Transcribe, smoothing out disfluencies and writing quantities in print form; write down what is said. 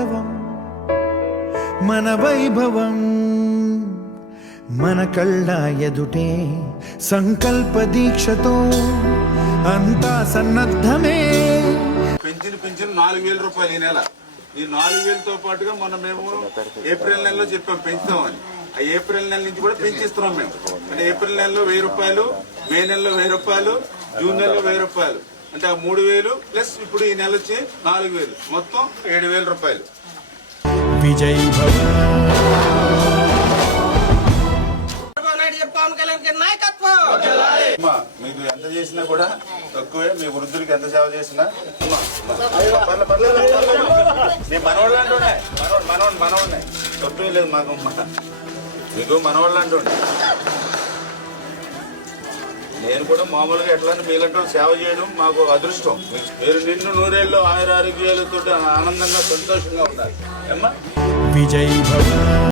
గౌరవం మన వైభవం మన కళ్ళ ఎదుటే సంకల్ప దీక్షతో అంతా సన్నద్ధమే. పింఛను 4,000 రూపాయలు ఈ నెల. ఈ 4,000తో పాటుగా మేము ఏప్రిల్ నెలలో చెప్పాం పెంచుతామని. ఆ ఏప్రిల్ నెల నుంచి కూడా పెంచిస్తున్నాం మేము. అంటే ఏప్రిల్ నెలలో 1,000 రూపాయలు, మే నెలలో 1,000 రూపాయలు, జూన్ నెలలో 1,000 రూపాయలు, అంటే ఆ 3,000 ప్లస్ ఇప్పుడు ఈ నెల వచ్చి 4,000, మొత్తం 7,000 రూపాయలు. విజయ్ భవ మీకు ఎంత చేసినా కూడా తక్కువే. మీ వృద్ధులకి ఎంత సేవ చేసినా నేను మనవాళ్ళు అంటుండే, మనవాడినాయి తప్పే లేదు మాకు. మీకు మనవాళ్ళు అంటుండే. నేను కూడా మామూలుగా ఎట్లాంటి మీలంటూ సేవ చేయడం మాకు అదృష్టం. మీరు నిన్ను 100 ఆయుర ఆరోగ్యాలతో ఆనందంగా సంతోషంగా ఉండాలి. ఏమ్మా విజయ్ భవ.